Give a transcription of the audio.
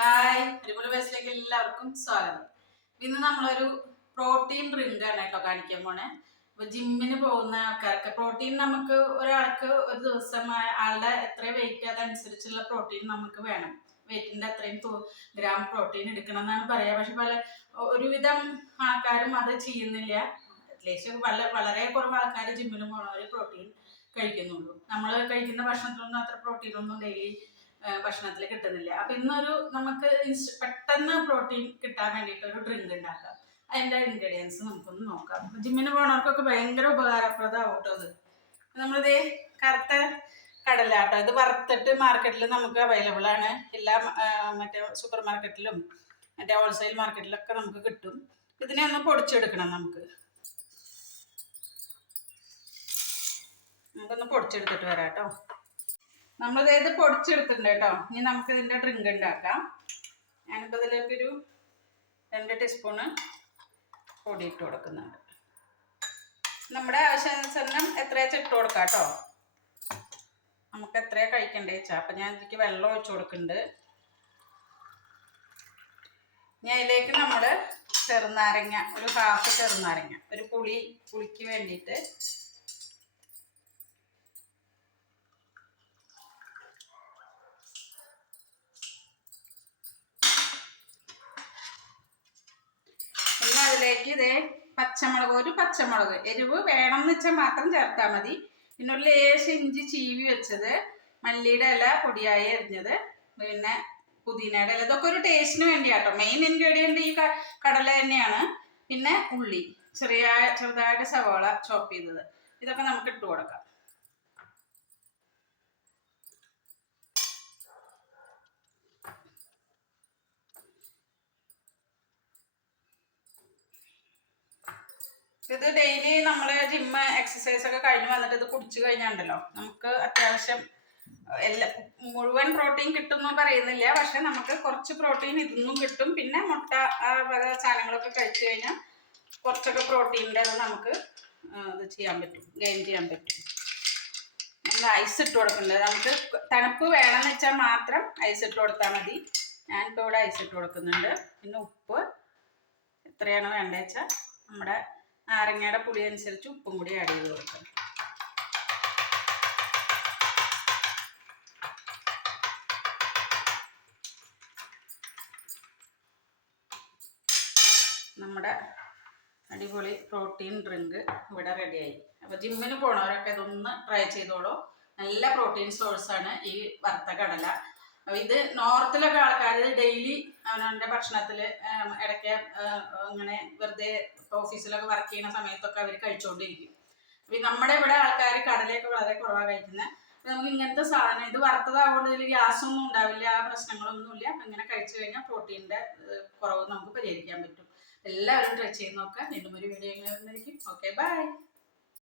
Hi ബേസിലേക്ക് എല്ലാവർക്കും സ്വാഗതം. ഇന്ന് നമ്മളൊരു പ്രോട്ടീൻ ഡ്രിങ്ക് ആണ് കേട്ടോ കാണിക്കാൻ പോണേ. അപ്പൊ ജിമ്മിന് പോകുന്ന ആൾക്കാർക്ക് പ്രോട്ടീൻ നമുക്ക് ഒരാൾക്ക് ഒരു ദിവസം ആളുടെ എത്ര വെയിറ്റ് അതനുസരിച്ചുള്ള പ്രോട്ടീൻ നമുക്ക് വേണം. വെയിറ്റിന്റെ അത്രയും ഗ്രാം പ്രോട്ടീൻ എടുക്കണം എന്നാണ് പറയാ. പക്ഷെ പല ഒരുവിധം ആൾക്കാരും അത് ചെയ്യുന്നില്ല. അറ്റ്ലീസ്റ്റ് വളരെ വളരെ കുറവ് ആൾക്കാർ ജിമ്മിന് പോണവർ പ്രോട്ടീൻ കഴിക്കുന്നുള്ളൂ. നമ്മൾ കഴിക്കുന്ന ഭക്ഷണത്തിലൊന്നും അത്ര പ്രോട്ടീൻ ഒന്നും ഡെയിലി ഭക്ഷണത്തിൽ കിട്ടുന്നില്ല. അപ്പൊ ഇന്നൊരു നമുക്ക് പെട്ടെന്ന് പ്രോട്ടീൻ കിട്ടാൻ വേണ്ടിയിട്ട് ഒരു ഡ്രിങ്ക് ഉണ്ടാക്കാം അതിന്റെ ഇൻഗ്രീഡിയൻസ് നമുക്കൊന്ന് നോക്കാം. ജിമ്മിന് പോണവർക്കൊക്കെ ഭയങ്കര ഉപകാരപ്രദമാവട്ടോ അത്. നമ്മളിത് കറുത്ത കടല കേട്ടോ ഇത് വറുത്തിട്ട് മാർക്കറ്റിൽ നമുക്ക് അവൈലബിൾ ആണ്. എല്ലാ മറ്റേ സൂപ്പർ മാർക്കറ്റിലും മറ്റേ ഹോൾസെയിൽ മാർക്കറ്റിലൊക്കെ നമുക്ക് കിട്ടും. ഇതിനെ ഒന്ന് പൊടിച്ചെടുക്കണം നമുക്ക്. നമുക്കൊന്ന് പൊടിച്ചെടുത്തിട്ട് വരാം കേട്ടോ നമ്മളിത് പൊടിച്ചെടുത്തിട്ടുണ്ട് കേട്ടോ. ഇനി നമുക്ക് ഇതിന്റെ ഡ്രിങ്ക് ഉണ്ടാക്കാം. ഞാനിപ്പോൾ ഇതിലേക്കൊരു രണ്ട് ടീസ്പൂണ് പൊടി ഇട്ട് കൊടുക്കുന്നുണ്ട്. നമ്മുടെ ആവശ്യാനുസരണം എത്രയാച്ച ഇട്ട് കൊടുക്കാം കേട്ടോ. നമുക്ക് എത്രയാ കഴിക്കണ്ടേ വെച്ചാൽ അപ്പം ഞാൻ ഇതിലേക്ക് വെള്ളം ഒഴിച്ചു കൊടുക്കുന്നുണ്ട്. ഞാൻ അതിലേക്ക് നമ്മൾ ചെറുനാരങ്ങ ഒരു ഹാഫ് ചെറുനാരങ്ങ ഒരു പുളി പുളിക്ക് വേണ്ടിയിട്ട് പിന്നെ അതിലേക്ക് ഇതേ പച്ചമുളക് ഒരു പച്ചമുളക്. എരിവ് വേണം എന്ന് വെച്ചാൽ മാത്രം ചേർത്താൽ മതി. പിന്നെ ഒരു ലേശം ഇഞ്ചി ചീവി വെച്ചത് മല്ലിയുടെ ഇല പൊടിയായി എറിഞ്ഞത് പിന്നെ പുതിനയുടെ ഇല. ഇതൊക്കെ ഒരു ടേസ്റ്റിന് വേണ്ടിയാട്ടോ. മെയിൻ ഇൻഗ്രീഡിയന്റ് ഈ കടല തന്നെയാണ്. പിന്നെ ഉള്ളി ചെറിയ ചെറുതായിട്ട് സവാള ചോപ്പ് ചെയ്തത്. ഇതൊക്കെ നമുക്ക് ഇട്ട് കൊടുക്കാം. ഇത് ഡെയിലി നമ്മൾ ജിമ്മ് എക്സസൈസ് ഒക്കെ കഴിഞ്ഞ് വന്നിട്ട് ഇത് കുടിച്ചു കഴിഞ്ഞാണ്ടല്ലോ. നമുക്ക് അത്യാവശ്യം എല്ലാ മുഴുവൻ പ്രോട്ടീൻ കിട്ടും എന്ന് പറയുന്നില്ല. പക്ഷെ നമുക്ക് കുറച്ച് പ്രോട്ടീൻ ഇതൊന്നും കിട്ടും. പിന്നെ മുട്ട വക സാധനങ്ങളൊക്കെ കഴിച്ചു കഴിഞ്ഞാൽ കുറച്ചൊക്കെ പ്രോട്ടീന്റെ അത് നമുക്ക് ഇത് ചെയ്യാൻ പറ്റും ഗെയിൻ ചെയ്യാൻ പറ്റും. നമ്മൾ ഐസ് ഇട്ട് കൊടുക്കുന്നുണ്ട് നമുക്ക് തണുപ്പ് വേണമെന്ന് വെച്ചാൽ മാത്രം ഐസ് ഇട്ട് കൊടുത്താൽ മതി. ഞാനിപ്പോൾ ഇവിടെ ഐസ് ഇട്ട് കൊടുക്കുന്നുണ്ട്. പിന്നെ ഉപ്പ് എത്രയാണ് വേണ്ടത് വെച്ചാൽ നമ്മുടെ നാരങ്ങയുടെ പുളി അനുസരിച്ച് ഉപ്പും കൂടി ആഡ് ചെയ്ത് കൊടുക്കണം നമ്മുടെ അടിപൊളി പ്രോട്ടീൻ ഡ്രിങ്ക് ഇവിടെ റെഡിയായി അപ്പോൾ ജിമ്മിന് പോണവരൊക്കെ ഇതൊന്ന് ട്രൈ ചെയ്തോളൂ. നല്ല പ്രോട്ടീൻ സോഴ്സാണ് ഈ വറുത്ത കടല. അപ്പൊ ഇത് നോർത്തിലൊക്കെ ആൾക്കാർ ഡെയിലി അവനവന്റെ ഭക്ഷണത്തിൽ ഇടയ്ക്ക് ഇങ്ങനെ വെറുതെ ഓഫീസിലൊക്കെ വർക്ക് ചെയ്യുന്ന സമയത്തൊക്കെ അവർ കഴിച്ചുകൊണ്ടിരിക്കും അപ്പൊ നമ്മുടെ ഇവിടെ ആൾക്കാർ കടലയൊക്കെ വളരെ കുറവാണ് കഴിക്കുന്നത് നമുക്ക് ഇങ്ങനത്തെ സാധനം ഇത് വറുത്തതാകൊണ്ട് ഇതിൽ ഗ്യാസൊന്നും ഉണ്ടാവില്ല ആ പ്രശ്നങ്ങളൊന്നുമില്ല ഇങ്ങനെ കഴിച്ചു കഴിഞ്ഞാൽ പ്രോട്ടീന്റെ കുറവ് നമുക്ക് പരിഹരിക്കാൻ പറ്റും. എല്ലാവരും ട്രൈ ചെയ്ത് നോക്കാം. വീണ്ടും ഒരു വീഡിയോ വരുന്നതായിരിക്കും. Okay bye